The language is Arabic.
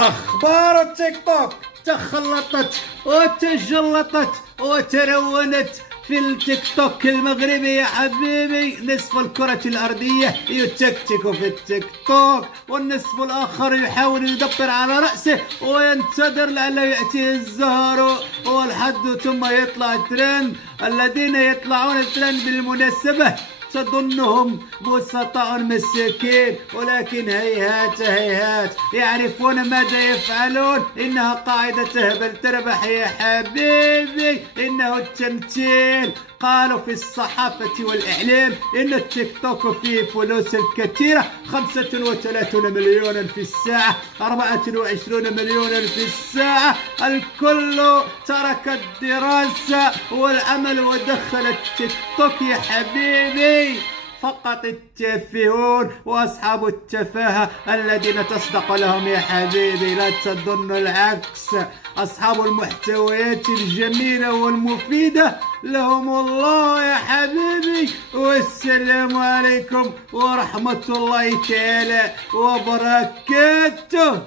أخبار التيك توك تخلطت وتجلطت وتلونت في التيك توك المغربي يا حبيبي. نصف الكرة الأرضية يتكتك في التيك توك، والنصف الآخر يحاول يدبر على رأسه وينتظر لعله يأتيه الزهر والحد ثم يطلع الترند. الذين يطلعون الترند بالمناسبة تظنهم بسطاء مساكين، ولكن هيهات هيهات يعرفون ماذا يفعلون. إنها قاعدة هبل تربح يا حبيبي، إنه التمثيل. قالوا في الصحافة والإعلام إن التيك توك فيه فلوس كثيرة، 35 مليون في الساعة، 24 مليون في الساعة. الكل ترك الدراسة والعمل ودخل التيك توك يا حبيبي. فقط التافهون وأصحاب التفاهة الذين تصدق لهم يا حبيبي، لا تظن العكس. أصحاب المحتويات الجميلة والمفيدة لهم الله يا حبيبي. والسلام عليكم ورحمة الله تعالى وبركاته.